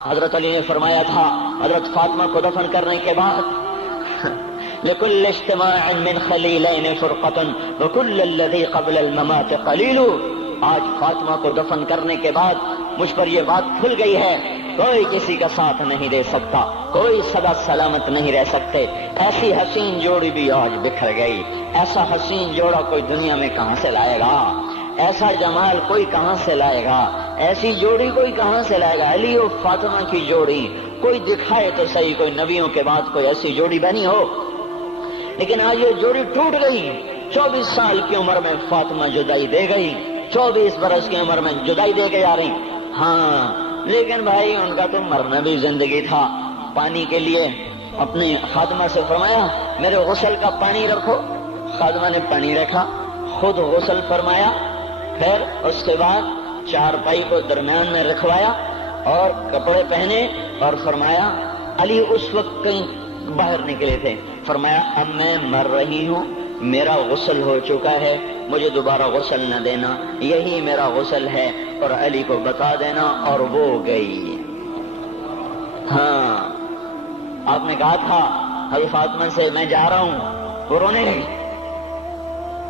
حضرت علی نے فرمایا تھا حضرت فاطمہ کو دفن کرنے کے بعد لکل اجتماع من خلیلین فرقۃ وکل الذی قبل الممات قلیل. آج فاطمہ کو دفن کرنے کے بعد مجھ پر یہ بات کھل گئی ہے، کوئی کسی کا ساتھ نہیں دے سکتا، کوئی سدا سلامت نہیں رہ سکتے. ایسی حسین جوڑی بھی آج بکھر گئی. ایسا حسین جوڑا کوئی دنیا میں کہاں سے لائے گا؟ ایسا جمال کوئی کہاں سے لائے گا؟ ایسی جوڑی کوئی کہاں سے لائے گا؟ علی و فاطمہ کی جوڑی کوئی دکھائے تو صحیح، کوئی نبیوں کے بعد کوئی ایسی جوڑی بنی ہو. لیکن آج یہ جوڑی ٹوٹ گئی. 24 سال کی عمر میں فاطمہ جدائی دے گئی، 24 برس کی عمر میں جدائی دے کے جا رہی. ہاں لیکن بھائی ان کا تو مرنا بھی زندگی تھا. پانی کے لیے اپنی خادمہ سے فرمایا میرے غسل کا پانی رکھو. خادمہ نے پانی رکھا، خود غسل فرمایا، پھر اس کے بعد چارپائی کو درمیان میں رکھوایا اور کپڑے پہنے اور فرمایا علی اس وقت کہیں باہر نکلے تھے، فرمایا اب میں مر رہی ہوں، میرا غسل ہو چکا ہے، مجھے دوبارہ غسل نہ دینا، یہی میرا غسل ہے اور علی کو بتا دینا. اور وہ گئی. ہاں آپ نے کہا تھا حضرت فاطمہ سے میں جا رہا ہوں، وہ رونے لگی.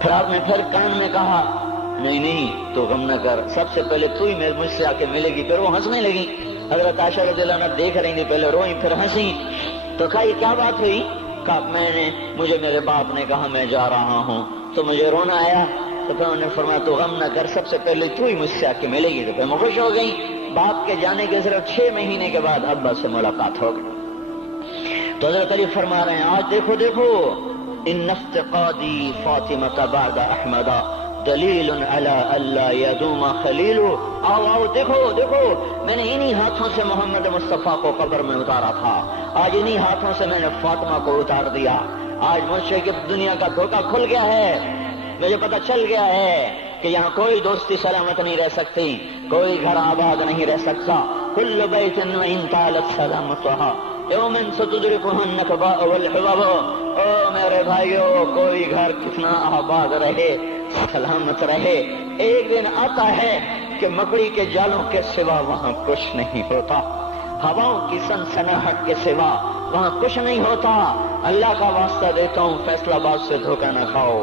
پھر آپ نے پھر کان میں کہا نہیں نہیں تو غم نہ کر، سب سے پہلے تو ہی مجھ سے آ کے ملے گی. پھر وہ ہنسنے لگی. حضرت عائشہ رضی اللہ عنہا دیکھ رہی تھی، پہلے روئی پھر ہنسی. تو کہا یہ کیا بات ہوئی؟ کہا مجھے میرے باپ نے کہا میں جا رہا ہوں تو مجھے رونا آیا. تو پھر انہوں نے فرمایا تو غم نہ کر، سب سے پہلے تو ہی مجھ سے آ کے ملے گی. تو پھر میں خوش ہو گئی. باپ کے جانے کے صرف 6 مہینے کے بعد ابا سے ملاقات ہو گئی. تو حضرت علی فرما رہے ہیں آج دیکھو دیکھو ان افتقادی فاطمہ بعد احمد دلیل علی اللہ یدوم خلیل. آؤ آؤ دیکھو دیکھو میں نے انہی ہاتھوں سے محمد مصطفیٰ کو قبر میں اتارا تھا، آج انہی ہاتھوں سے میں نے فاطمہ کو اتار دیا. آج مجھ سے کہ دنیا کا دھوکہ کھل گیا ہے، مجھے پتہ چل گیا ہے کہ یہاں کوئی دوستی سلامت نہیں رہ سکتی، کوئی گھر آباد نہیں رہ سکتا. کل بیت وان طالت سلامتها یوم ستدرکها النکباء والحباب. او میرے بھائیو کوئی گھر کتنا آباد رہے، سلامت رہے، ایک دن آتا ہے کہ مکڑی کے جالوں کے سوا وہاں کچھ نہیں ہوتا، ہواؤں کی سنسناہٹ کے سوا وہاں کچھ نہیں ہوتا. اللہ کا واسطہ دیتا ہوں فیصلہ آباد سے دھوکہ نہ کھاؤ،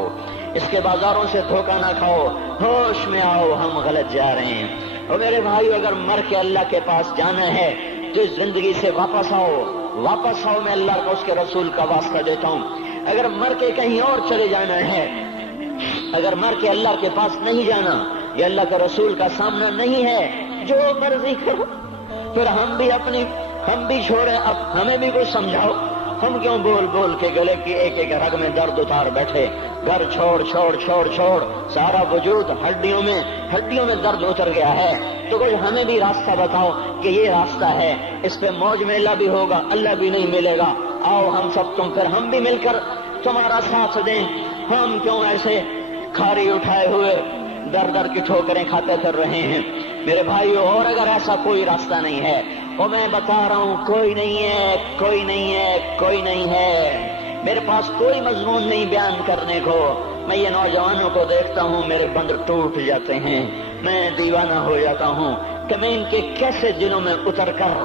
اس کے بازاروں سے دھوکہ نہ کھاؤ، ہوش میں آؤ ہم غلط جا رہے ہیں. اور میرے بھائیو اگر مر کے اللہ کے پاس جانا ہے تو اس زندگی سے واپس آؤ، واپس آؤ. میں اللہ کا اس کے رسول کا واسطہ دیتا ہوں. اگر مر کے کہیں اور چلے جانا ہے، اگر مر کے اللہ کے پاس نہیں جانا یا اللہ کے رسول کا سامنا نہیں ہے، جو مرضی کرو. پھر ہم بھی چھوڑیں، اب ہمیں بھی کوئی سمجھاؤ. ہم کیوں بول بول کے گلے کی ایک ایک رگ میں درد اتار بیٹھے؟ گھر چھوڑ چھوڑ چھوڑ چھوڑ سارا وجود ہڈیوں میں درد اتر گیا ہے. تو کوئی ہمیں بھی راستہ بتاؤ کہ یہ راستہ ہے، اس پہ موج میلہ بھی ہوگا، اللہ بھی نہیں ملے گا. آؤ ہم سب پھر ہم بھی مل کر تمہارا ساتھ دیں. ہم کیوں ایسے کھاری اٹھائے ہوئے در در کی ٹھوکریں کھاتے پھر رہے ہیں؟ میرے بھائیو اور اگر ایسا کوئی راستہ نہیں ہے، اور میں بتا رہا ہوں کوئی نہیں ہے، کوئی نہیں ہے، کوئی نہیں ہے. میرے پاس کوئی مضمون نہیں بیان کرنے کو. میں یہ نوجوانوں کو دیکھتا ہوں میرے بند ٹوٹ جاتے ہیں، میں دیوانہ ہو جاتا ہوں کہ میں ان کے کیسے دلوں میں اتر کر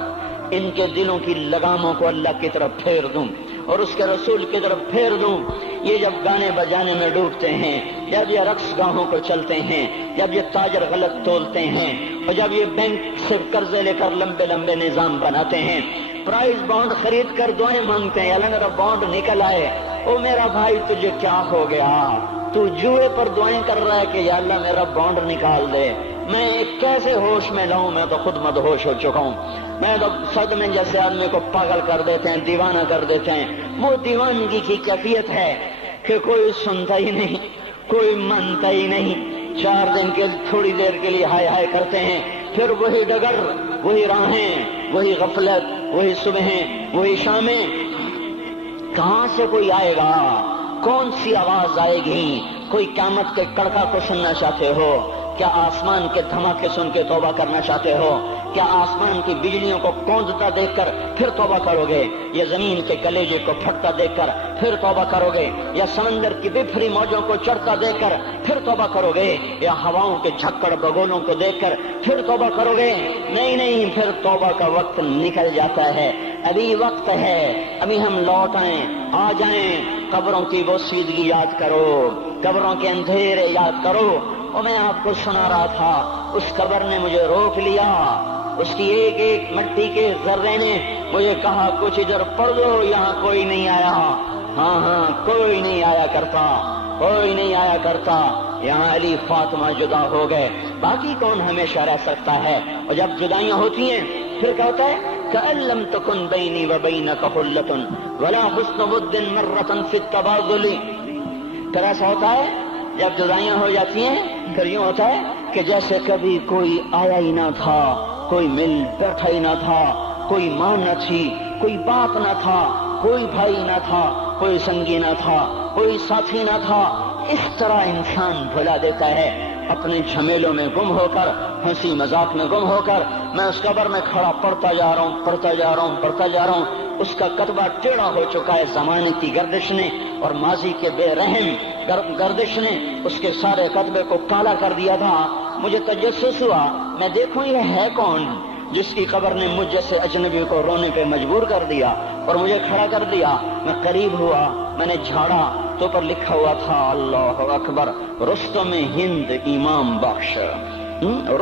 ان کے دلوں کی لگاموں کو اللہ کی طرف پھیر دوں اور اس کے رسول کی طرف پھیر دوں. یہ جب گانے بجانے میں ڈوبتے ہیں، جب یہ رقص گاہوں کو چلتے ہیں، جب یہ تاجر غلط تولتے ہیں، اور جب یہ بینک سے قرضے لے کر لمبے لمبے نظام بناتے ہیں، پرائز بانڈ خرید کر دعائیں مانگتے ہیں اللہ میرا بانڈ نکل آئے. او میرا بھائی تجھے کیا ہو گیا؟ تو جوئے پر دعائیں کر رہا ہے کہ یا اللہ میرا بانڈ نکال دے. میں کیسے ہوش میں لاؤں؟ میں تو خود مدہوش ہو چکا ہوں. میں تو صدمے جیسے آدمی کو پاگل کر دیتے ہیں، دیوانہ کر دیتے ہیں. وہ دیوانگی کی کیفیت ہے کہ کوئی سنتا ہی نہیں، کوئی مانتا ہی نہیں. 4 دن کے تھوڑی دیر کے لیے ہائے ہائے کرتے ہیں، پھر وہی ڈگر، وہی راہیں، وہی غفلت، وہی صبحیں، وہی شامیں. کہاں سے کوئی آئے گا؟ کون سی آواز آئے گی؟ کوئی قیامت کے کڑکا کو سننا چاہتے ہو؟ کیا آسمان کے دھماکے سن کے توبہ کرنا چاہتے ہو؟ کیا آسمان کی بجلیوں کو کونجتا دیکھ کر پھر توبہ کرو گے؟ یا زمین کے کلیجے کو پھٹتا دیکھ کر پھر توبہ کرو گے؟ یا سمندر کی بفری موجوں کو چڑھتا دیکھ کر پھر توبہ کرو گے؟ یا ہواؤں کے جھکڑ بگولوں کو دیکھ کر پھر توبہ کرو گے؟ نہیں، پھر توبہ کا وقت نکل جاتا ہے، ابھی وقت ہے، ابھی ہم لوٹ آئیں، آ جائیں۔ قبروں کی وہ سیدگی یاد کرو، قبروں کے اندھیرے یاد کرو۔ اور میں آپ کو سنا رہا تھا، اس قبر نے مجھے روک لیا، اس کی ایک ایک مٹی کے ذرے نے مجھے کہا کچھ ادھر پڑھ دو، یہاں کوئی نہیں آیا۔ ہاں، کوئی نہیں آیا کرتا، کوئی نہیں آیا کرتا۔ یہاں علی فاطمہ جدا ہو گئے، باقی کون ہمیشہ رہ سکتا ہے؟ اور جب جدائیاں ہوتی ہیں پھر کیا ہوتا ہے؟ كأن لم تكن بيني وبينك خلة ولا حسن ود مرة في التبادل۔ پھر ایسا ہوتا ہے جب جدائیاں ہو جاتی ہیں پھر یوں ہوتا ہے کہ جیسے کبھی کوئی آیا ہی نہ تھا، کوئی مل بیٹھا ہی نہ تھا، کوئی ماں نہ تھی، کوئی باپ نہ تھا، کوئی بھائی نہ تھا، کوئی سنگی نہ تھا، کوئی ساتھی نہ تھا۔ اس طرح انسان بھلا دیتا ہے اپنے جھمیلوں میں گم ہو کر، ہنسی مذاق میں گم ہو کر۔ میں اس قبر میں کھڑا پڑھتا جا رہا ہوں، اس کا کتبہ ٹیڑھا ہو چکا ہے زمانے کی گردش نے اور ماضی کے بے رحم گردش نے اس کے سارے کتبے کو کالا کر دیا تھا۔ مجھے تجسس ہوا، میں دیکھوں یہ ہے کون جس کی قبر نے مجھ جیسے اجنبی کو رونے پہ مجبور کر دیا اور مجھے کھڑا کر دیا۔ میں قریب ہوا، میں نے جھاڑا تو پر لکھا ہوا تھا اللہ اکبر، رستم ہند امام بخش۔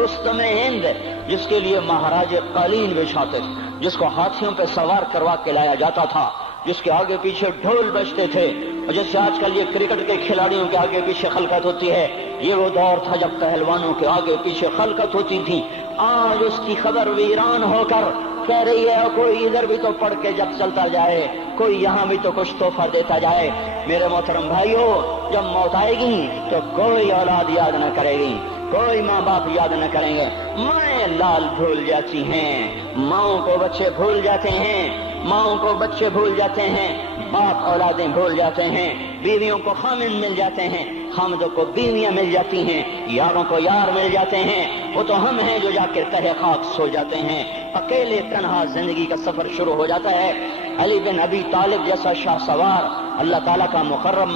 رستم ہند، جس کے لیے مہاراج قالین بچھاتے تھے، جس کو ہاتھیوں پہ سوار کروا کے لایا جاتا تھا، جس کے آگے پیچھے ڈھول بجتے تھے، اور جیسے آج کل یہ کرکٹ کے کھلاڑیوں کے آگے پیچھے خلقت ہوتی ہے، یہ وہ دور تھا جب پہلوانوں کے آگے پیچھے خلقت ہوتی تھی۔ آج اس کی خبر ویران ہو کر کہہ رہی ہے کوئی ادھر بھی تو پڑھ کے جب چلتا جائے، کوئی یہاں بھی تو کچھ تحفہ دیتا جائے۔ میرے محترم بھائیو، جب موت آئے گی تو کوئی اولاد یاد نہ کرے گی، کوئی ماں باپ یاد نہ کریں گے، مائیں لال بھول جاتی ہیں، ماؤں کو بچے بھول جاتے ہیں، ماؤں کو بچے بھول جاتے ہیں، باپ اولادیں بھول جاتے ہیں، بیویوں کو خامن مل جاتے ہیں، خامدوں کو بیویاں مل جاتی ہیں، یاروں کو یار مل جاتے ہیں۔ وہ تو ہم ہیں جو جا کے تہہ خاک سو جاتے ہیں، اکیلے تنہا زندگی کا سفر شروع ہو جاتا ہے۔ علی بن ابی طالب جیسا شاہ سوار، اللہ تعالیٰ کا مقرب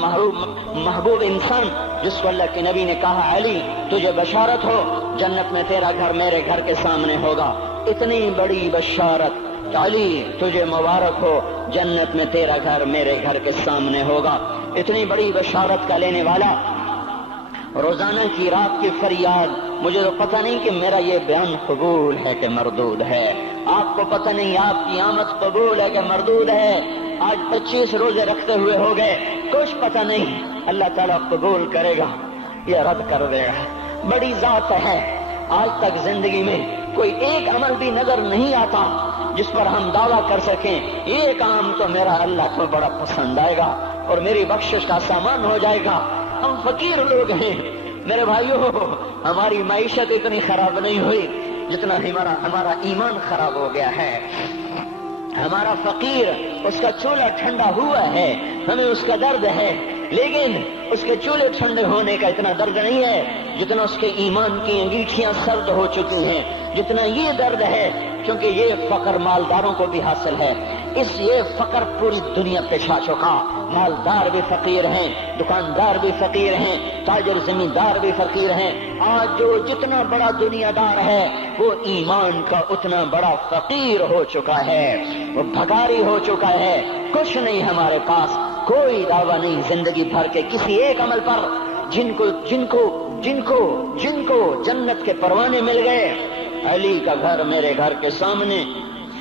محبوب انسان، جس کو اللہ کے نبی نے کہا علی تجھے بشارت ہو، جنت میں تیرا گھر میرے گھر کے سامنے ہوگا، اتنی بڑی بشارت، علی تجھے مبارک ہو، جنت میں تیرا گھر میرے گھر کے سامنے ہوگا۔ اتنی بڑی بشارت کا لینے والا، روزانہ کی رات کی فریاد، مجھے تو پتہ نہیں کہ میرا یہ بیان قبول ہے کہ مردود ہے، آپ کو پتہ نہیں آپ کی آمد قبول ہے کہ مردود ہے۔ آج 25 روزے رکھتے ہوئے ہو گئے، کچھ پتہ نہیں اللہ تعالیٰ قبول کرے گا یا رد کر دے گا۔ بڑی ذات ہے، آج تک زندگی میں کوئی ایک عمل بھی نظر نہیں آتا جس پر ہم دعویٰ کر سکیں یہ کام تو میرا اللہ کو بڑا پسند آئے گا اور میری بخشش کا سامان ہو جائے گا۔ ہم فقیر لوگ ہیں میرے بھائیو، ہماری معیشت اتنی خراب نہیں ہوئی جتنا ہمارا ایمان خراب ہو گیا ہے۔ ہمارا فقیر، اس کا چولہا ٹھنڈا ہوا ہے، ہمیں اس کا درد ہے، لیکن اس کے چولہے ٹھنڈے ہونے کا اتنا درد نہیں ہے جتنا اس کے ایمان کی انگیٹھیاں سرد ہو چکی ہیں، جتنا یہ درد ہے، کیونکہ یہ فقر مالداروں کو بھی حاصل ہے۔ یہ فقر پوری دنیا پہ چھا چکا، مالدار بھی فقیر ہیں، دکاندار بھی فقیر ہیں، تاجر زمیندار بھی فقیر ہیں۔ آج جو جتنا بڑا دنیا دار ہے وہ ایمان کا اتنا بڑا فقیر ہو چکا ہے، وہ بھکاری ہو چکا ہے۔ کچھ نہیں ہمارے پاس، کوئی دعویٰ نہیں زندگی بھر کے کسی ایک عمل پر، جن کو جنت کے پروانے مل گئے۔ علی کا گھر میرے گھر کے سامنے،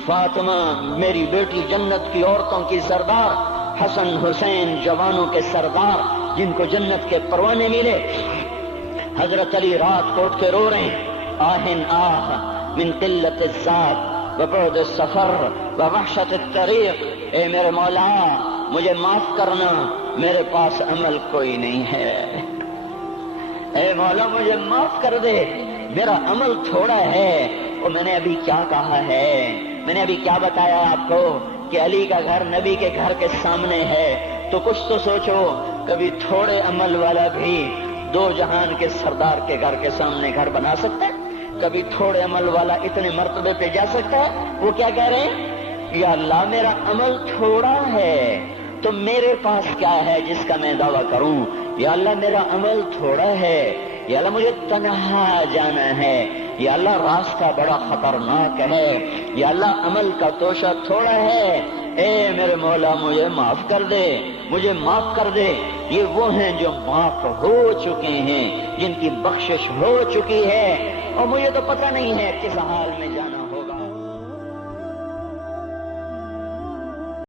فاطمہ میری بیٹی جنت کی عورتوں کی سردار، حسن حسین جوانوں کے سردار جن کو جنت کے پروانے ملے۔ حضرت علی رات کو اٹھ کے رو رہے ہیں، آہن آہ من قلت الذات وبعد السفر ووحشت الطریق، اے میرے مولا مجھے معاف کرنا، میرے پاس عمل کوئی نہیں ہے، اے مولا مجھے معاف کر دے، میرا عمل تھوڑا ہے۔ اور میں نے ابھی کیا کہا ہے، میں نے ابھی کیا بتایا آپ کو کہ علی کا گھر نبی کے گھر کے سامنے ہے، تو کچھ تو سوچو، کبھی تھوڑے عمل والا بھی دو جہان کے سردار کے گھر کے سامنے گھر بنا سکتا ہے؟ کبھی تھوڑے عمل والا اتنے مرتبے پہ جا سکتا ہے؟ وہ کیا کہہ رہے ہیں؟ یا اللہ میرا عمل تھوڑا ہے تو میرے پاس کیا ہے جس کا میں دعویٰ کروں؟ یا اللہ میرا عمل تھوڑا ہے، یا اللہ مجھے تنہا جانا ہے، یا اللہ راستہ بڑا خطرناک ہے، یا اللہ عمل کا توشہ تھوڑا ہے، اے میرے مولا مجھے معاف کر دے، مجھے معاف کر دے۔ یہ وہ ہیں جو معاف ہو چکے ہیں، جن کی بخشش ہو چکی ہے، اور مجھے تو پتہ نہیں ہے کس حال میں جانا